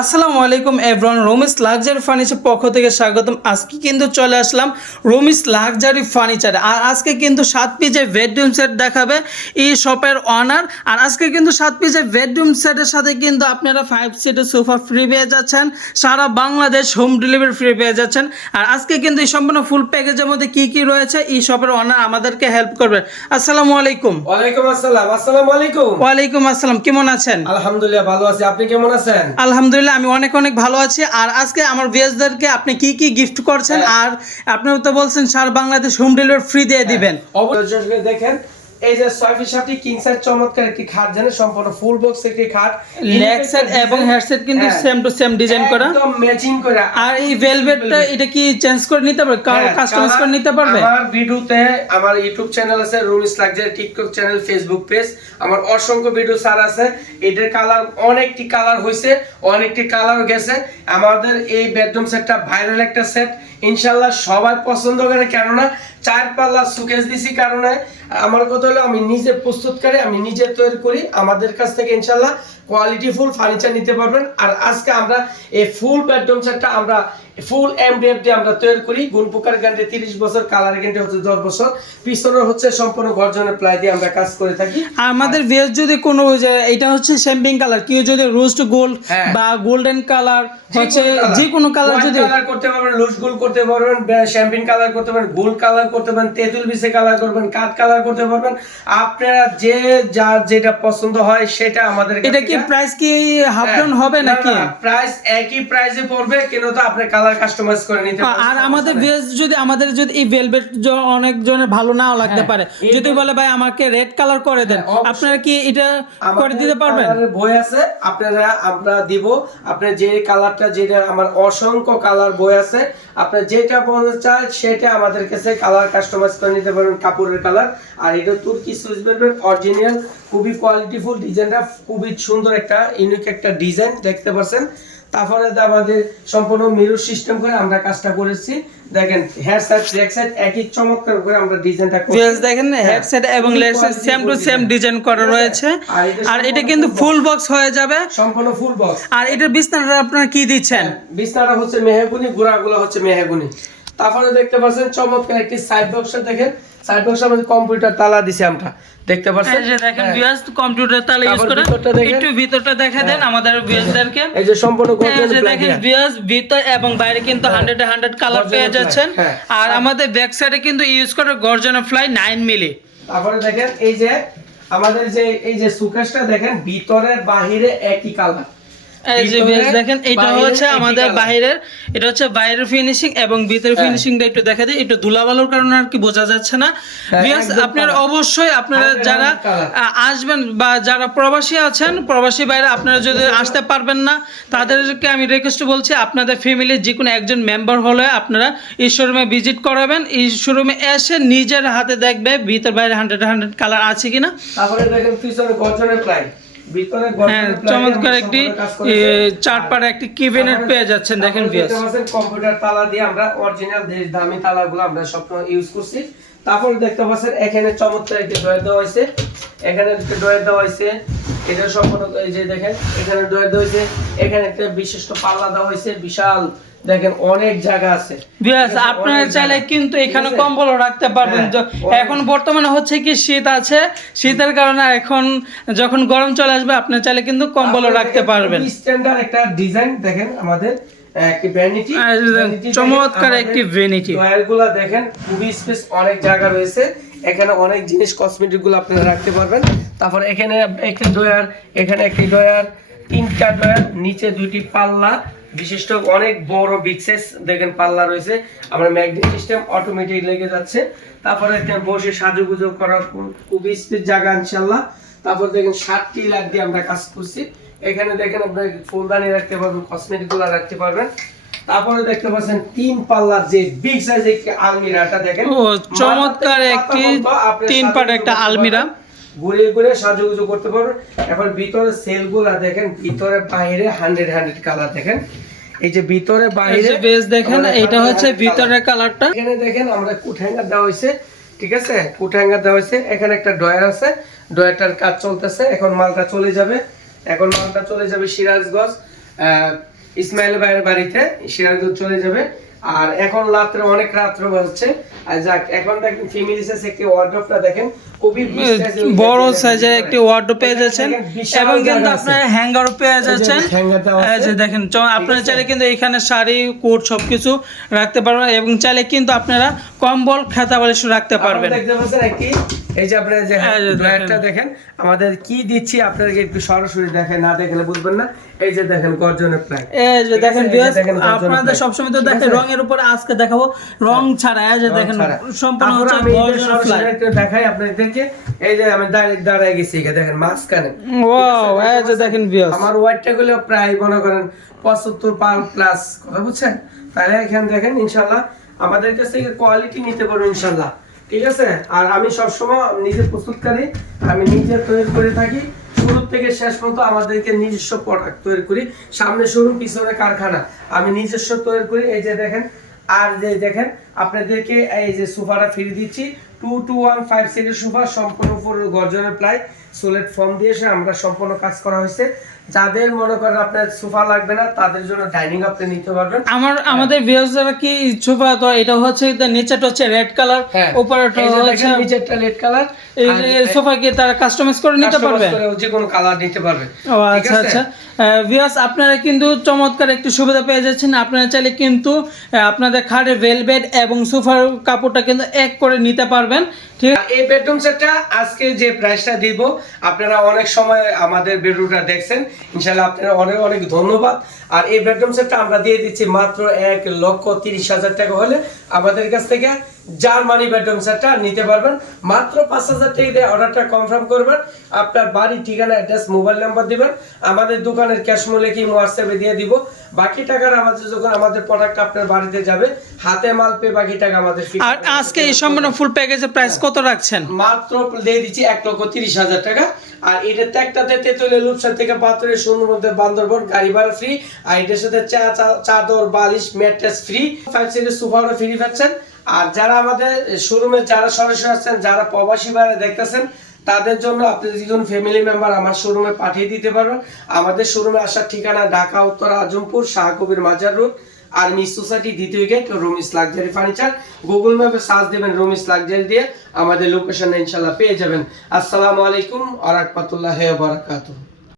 আসসালামু আলাইকুম everyone রোমিস luxury furniture পক্ষ থেকে স্বাগতম। আজকে কিন্তু চলে আসলাম রোমিস লাক্সারি ফার্নিচার। আর আজকে কিন্তু সাত পিজের বেডরুম সেট দেখাবে এই শপের অনার আর আজকে কিন্তু সাত পিজের বেডরুম সেটের সাথে কিন্তু আপনারা ফাইভ সিটের সোফা ফ্রি পেয়ে যাচ্ছেন। সারা বাংলাদেশ হোম ডেলিভারি ফ্রি পেয়ে যাচ্ছেন। আর আজকে কিন্তু এই সম্পূর্ণ ফুল প্যাকেজের মধ্যে কি কি রয়েছে এই শপের অনার আমাদেরকে হেল্প করবে। আসসালামু আলাইকুম। ওয়ালাইকুম আসসালাম। আসসালামু আলাইকুম। ওয়ালাইকুম আসসালাম। কেমন আছেন? আলহামদুলিল্লাহ ভালো আছি। আপনি কেমন আছেন? আলহামদুলিল্লাহ আমি অনেক অনেক ভালো আছি। আর আজকে আমার ভিএসদেরকে আপনি কি কি গিফট করছেন? আর আপনি তো বলছেন sir Bangladesh home delivery free দিয়ে দিবেন। অবশ্যই। দেখেন এই যে ছয় ফিট সাতটি কিং সাইজ চমৎকার একটি খাট জানেন সম্পূর্ণ ফুল বক্স একটি খাট। লেগ সেট এবং হেডসেট কিন্তু হ্যাঁ। সেম টু সেম ডিজাইন করা। একদম ম্যাচিং করে। আর এই ভেলভেটটা এটা কি চেঞ্জ করে নিতে পারবে? হ্যাঁ, কাস্টমাইজ করে নিতে পারবে? আমার ভিডিওতে আমার ইউটিউব চ্যানেল আছে Rumis luxury TikTok channel Facebook page আমার অসংখ্য ভিডিও সার আছে। এটার কালার অনেকটি কালার হয়েছে অনেকটি কালার গেছে। আমাদের এই বেডরুম সেটটা ভাইরাল একটা সেট ইনশাল্লাহ সবাই পছন্দ করে, কেননা চার পাল্লা সুকেশ দিছি কারণে আমার কথা হলো আমি নিজে প্রস্তুত করে, আমি নিজে তৈরি করি, আমাদের কাছ থেকে ইনশাল্লাহ কোয়ালিটি ফুল ফার্নিচার নিতে পারবেন। আর আজকে আমরা এই ফুল বেডরুম সেটটা আমরা ফুল এমডিএফ দিয়ে আমরা তৈরি করি। গুণ পোকার গ্যারান্টি তিরিশ বছর কালার গ্যারান্টি হচ্ছে দশ বছর। পিছনে হচ্ছে সম্পূর্ণ গর্জনের প্লাই দিয়ে আমরা কাজ করে থাকি। আমাদের ভিউয়ার্স যদি কোনো এটা হচ্ছে শ্যাম্পিং কালার কেউ যদি রোস্ট গোল্ড হ্যাঁ। বা গোল্ডেন কালার হচ্ছে যে কোনো কালার যদি colour করতে পারবেন লুজ গোল করতে পারবেন শ্যাম্পিন কালার করতে পারবেন গোল্ড কালার করতে পারবেন তেঁতুল বিছে কালার করবেন কাঠ কালার করতে পারবেন। আপনারা যে যার যেটা পছন্দ হয় সেটা আমাদের এটা কি প্রাইস কি হাফ হ্যাঁ। ডাউন হবে নাকি? প্রাইস একই প্রাইসে পড়বে কিন্তু তো আপনি কালার কাস্টমাইজ করে নিতে পারবেন আর আমাদের ভিউয়ার্স যদি আমাদের যদি এই ভেলভেট অনেক জনের ভালো নাও লাগতে হ্যাঁ, পারে যদি বলে ভাই আমাকে রেড কালার করে দেন হ্যাঁ, আপনারা কি এটা করে দিতে পারবেন? বই আছে আপনারা আমরা দিব। আপনি যে কালারটা যেটা আমার অসংখ্য কালার বই আছে আপনি যেটা বলতে চান সেটা আমাদের কাছে কালার কাস্টমাইজ করে নিতে পারবেন কাপড়ের কালার আর এটা তুর্কি সুইচ বেলভেট অরিজিনাল খুবই কোয়ালিটিফুল ডিজাইনটা খুবই সুন্দর একটা ইউনিক একটা ডিজাইন দেখতে পাচ্ছেন? তারপরে আমাদের সম্পূর্ণ মিরর সিস্টেম করে আমরা কাজটা করেছি। দেখেন হেয়ার সাইড ব্যাক সাইড একই চমৎকার করে আমরা ডিজাইনটা করেছি। ভিউয়ার্স দেখেন হ্যাঁ, হেডসেট এবং lace quality same to same design করা রয়েছে। আর এটা কিন্তু ফুল বক্স হয়ে যাবে। সম্পূর্ণ ফুল বক্স আর এটার বিছনাটা আপনারা কি দিচ্ছেন? বিছনাটা হচ্ছে মেহগুনি গুড়াগুলো হচ্ছে মেহগুনি। তারপরে দেখতে পাচ্ছেন চমৎকার একটি সাইড বক্স দেখেন। সাইড বক্সের মধ্যে কম্পিউটার তালা দিছি আমরা। দেখতে পাচ্ছেন এই যে দেখেন হ্যাঁ। ভিউয়ার্স কম্পিউটার তাহলে ইউজ করে। একটু ভিতরটা দেখা দেন আমাদের ভিউয়ার্সদেরকে এই যে সম্পূর্ণ এই গর্জন যে দেখেন। ভিউয়ার্স ভিতর এবং বাইরে কিন্তু হান্ড্রেড হান্ড্রেড কালার পেয়ে যাচ্ছেন। হ্যাঁ। আর আমাদের ব্যাক সাইডে কিন্তু ইউজ করে গর্জন ফ্লাই নাইন মিলি তারপরে দেখেন এই যে আমাদের যে এই যে সুকেশটা দেখেন ভিতরে বাহিরে একই কালার দেখেন এটা হচ্ছে আমাদের বাইরের এটা হচ্ছে বাইরের ফিনিশিং এবং ভিতরের হ্যাঁ। ফিনিশিংটা একটু দেখা দিই একটু ধুলাবালুর কারণে আর কি বোঝা যাচ্ছে না। হ্যাঁ, ভিউয়ার্স একদম আপনারা অবশ্যই আপনারা যারা আসবেন বা যারা প্রবাসী আছেন প্রবাসী বাইরে আপনারা যদি আসতে পারবেন না তাদেরকে আমি রিকোয়েস্ট বলছি আপনাদের ফ্যামিলির যে কোনো একজন মেম্বার হলে আপনারা এই শোরুমে ভিজিট করাবেন। এই শোরুমে এসে নিজের হাতে দেখবে ভিতর বাইরে হান্ড্রেড হান্ড্রেড কালার আছে কিনা। তারপরে দেখেন পিছনে গর্জনের ভিতরে হ্যাঁ চমৎকার একটি একটি কিবেনেট পেয়ে যাচ্ছেন দেখেন কম্পিউটার তালা দিয়ে আমরা অরিজিনাল দেশ দামি তালাগুলো আমরা সবসময় ইউজ করছি। তারপর দেখতে পাচ্ছেন এখানে চমৎকার একটি ডয়ার দেওয়া হয়েছে। এখানে একটা দেওয়া হয়েছে। এটা সম্পূর্ণ এই যে দেখেন এখানে ডয়ার দেওয়া হয়েছে। এখানে একটা বিশিষ্ট পাল্লা দেওয়া হয়েছে বিশাল দেখেন অনেক জায়গা আছে। আপনারা চাইলে কিন্তু এখানে কম্বলও রাখতে পারবেন। হ্যাঁ, এখন বর্তমানে হচ্ছে কি শীত আছে। শীতের কারণে এখন যখন গরম চলে আসবে চাইলে কিন্তু কম্বলও রাখতে পারবেন। স্ট্যান্ডার্ড একটা ডিজাইন দেখেন আমাদের আহ, একটি ভ্যানিটি আর চমৎকার একটি দেখেন খুবই স্পেস অনেক জায়গা রয়েছে। এখানে অনেক জিনিস কসমেটিকগুলো আপনারা রাখতে পারবেন। তারপর এখানে একটি ডয়ার এখানে একটি ডয়ার তিনটা ডয়ার নিচে দুইটি পাল্লা বিশিষ্ট অনেক বড় বিগ সাইজ দেখেন পাল্লা রয়েছে। আমরা ম্যাগনেট সিস্টেম অটোমেটিক লেগে যাচ্ছে। তারপরে এখানে বসে সাজুগুজু করার খুব- খুবই স্পেস জায়গা ইনশাল্লাহ তারপর দেখেন ষাটটি লাখ দিয়ে আমরা কাজ করছি। এখানে দেখেন আপনার ফুলদানি রাখতে পারবেন কসমেটিকগুলো রাখতে পারবেন। তারপরে দেখতে পাচ্ছেন তিন পাল্লার যে বিগ সাইজ একটি আলমিরাটা দেখেন। ও চমৎকার একটি তিন পাট একটা আলমিরা। ঘুরে ঘুরে সাজুগুজু করতে পারবেন। এখন ভিতরে সেলগুলা দেখেন ভিতরে বাইরে হান্ড্রেড হান্ড্রেড কালার দেখেন। এই যে ভিতরে বাইরে বেস দেখেন এটা হচ্ছে ভিতরের কালারটা এখানে দেখেন আমরা কুট হ্যাঙ্গার দেওয়া হয়েছে ঠিক আছে? কুট হ্যাঙ্গার দেওয়া হয়েছে। এখানে একটা ডয়ার আছে। ডয়ারটার কাজ চলতেছে। এখন মালটা চলে যাবে। এখন মালটা চলে যাবে সিরাজগঞ্জ আহ, ইসমাইল ভাইয়ের বাড়িতে। সিরাজগঞ্জ চলে যাবে। আর এখন রাত্রে অনেক রাত্র হচ্ছে। আর যাক এখন দেখেন ফ্যামিলি সাইজ একটি ওয়ার্ডরোবটা দেখেন খুবই বড় সাইজের একটি ওয়ার্ডরোব পেয়ে যাচ্ছেন। এবং কিন্তু আপনার হ্যাঙ্গারও পেয়ে যাচ্ছেন। এই যে দেখেন আপনারা চাইলে কিন্তু এখানে শাড়ি কোট সবকিছু রাখতে পারবেন এবং চাইলে কিন্তু আপনারা কম্বল খাতা বালিশ রাখতে পারবেন। দেখতে পাচ্ছেন একটি এই যে আপনারা যে ড্রয়ারটা দেখেন। আমাদের কি দিচ্ছি আপনাদেরকে একটু সরাসরি দেখেন না দেখলে বুঝবেন না। এই যে দেখেন গর্জনের প্ল্যান এই যে দেখেন আপনাদের। সবসময় তো দেখেন আছে? রঙের উপরে আজকে দেখাবো। রং ছাড়া এই যে দেখেন সম্পূর্ণ হচ্ছে ফ্লাই একটু দেখাই আপনাদেরকে। এই যে আমি দাঁড়িয়ে দাঁড়ায় গেছি দেখেন মাঝখানে। ওয়াও এই যে দেখেন বিয়াস আমার ওয়াইটটা গুলো প্রায় মনে করেন পঁচাত্তর পাউন্ড প্লাস কথা বুঝছেন? তাহলে এখানে দেখেন ইনশাল্লাহ আমাদের কাছ থেকে কোয়ালিটি নিতে পারব ইনশাল্লাহ ঠিক আছে? আর আমি সবসময় নিজে প্রস্তুতকারী আমি নিজে তৈরি করে থাকি। শুরু থেকে শেষ পর্যন্ত আমাদেরকে নিজস্ব প্রোডাক্ট তৈরি করি। সামনে শুরু, পিছনে কারখানা। আমি নিজস্ব তৈরি করি। এই যে দেখেন, আর যে দেখেন, আপনাদেরকে এই যে সোফাটা ফিরে দিচ্ছি। টু টু ওয়ান ফাইভ সিটের সোফা, সম্পূর্ণ গর্জনের প্রায় সোলেট ফর্ম দিয়ে আমরা সম্পূর্ণ কাজ করা হয়েছে। যাদের মনে করেন আপনার সোফা লাগবে না তাদের জন্য ডাইনিং আপনি নিতে পারবেন। আমার আমাদের ভিউয়ার্স যারা কি সোফা তো এটা হচ্ছে নিচেটা হচ্ছে রেড কালার উপরেটা হ্যাঁ। হচ্ছে নিচেরটা রেড কালার এই সোফা কি তারা কাস্টমাইজ করে নিতে পারবে? যে কোনো কালার নিতে পারবে। ও আচ্ছা আচ্ছা। ভিউয়ার্স আপনারা কিন্তু চমৎকার একটু সুবিধা পেয়ে যাচ্ছেন। আপনারা চাইলে কিন্তু আপনাদের খাটের ভেলভেট এবং সোফার কাপড়টা কিন্তু এক করে নিতে পারবেন। ঠিক এই বেডরুম সেটটা আজকে যে প্রাইসটা দিব আপনারা অনেক সময় আমাদের বেডরুমটা দেখছেন। ইনশাল্লাহ আপনারা অনেক অনেক ধন্যবাদ। আর এই বেডরুম সেটটা আমরা দিয়ে দিচ্ছি মাত্র এক লক্ষ তিরিশ হাজার টাকা হলে আমাদের কাছ থেকে জার্মানি বেডরুম সেটটা নিতে পারবেন। মাত্র পাঁচ হাজার টাকা দিয়ে অর্ডারটা কনফার্ম করবেন। আপনার বাড়ি ঠিকানা অ্যাড্রেস মোবাইল নাম্বার দিবেন। আমাদের দোকানের ক্যাশ মূল্যে কি হোয়াটসঅ্যাপে দিয়ে দিব। বাকি টাকার আমাদের যখন আমাদের প্রোডাক্ট আপনার বাড়িতে যাবে হাতে মাল পে বাকি টাকা আমাদের আর আজকে এই সম্পূর্ণ ফুল প্যাকেজের প্রাইস কত রাখছেন? মাত্র দিয়ে দিচ্ছি এক লক্ষ তিরিশ হাজার টাকা। আর এটা ত্যাগটাতে তেতুলে লুপসা থেকে পাথরের সুন্দর মধ্যে বান্দরবন গাড়ি ভাড়া ফ্রি আর এটার সাথে চা চাদর বালিশ ম্যাট্রেস ফ্রি ফাইভ সিটের সোফাটা ফ্রি পাচ্ছেন আর যারা আমাদের শোরুমে যারা সরাসরি আসছেন যারা প্রবাসী বাইরে দেখতেছেন, তাদের জন্য আপনি দুজন ফ্যামিলি মেম্বার আমার শোরুমে পাঠিয়ে দিতে পারবেন। আমাদের শোরুমে আসার ঠিকানা ঢাকা, উত্তর, আজমপুর শাহকবির মাজার রোড আর্মি সোসাইটি দ্বিতীয় gate Rumis luxury furniture. Google ম্যাপে সার্চ দেবেন রুমিস লাক্সারি দিয়ে আমাদের লোকেশন ইনশাল্লাহ পেয়ে যাবেন। আসসালামু আলাইকুম আ রহমতুল্লাহ বারাকাতুহু।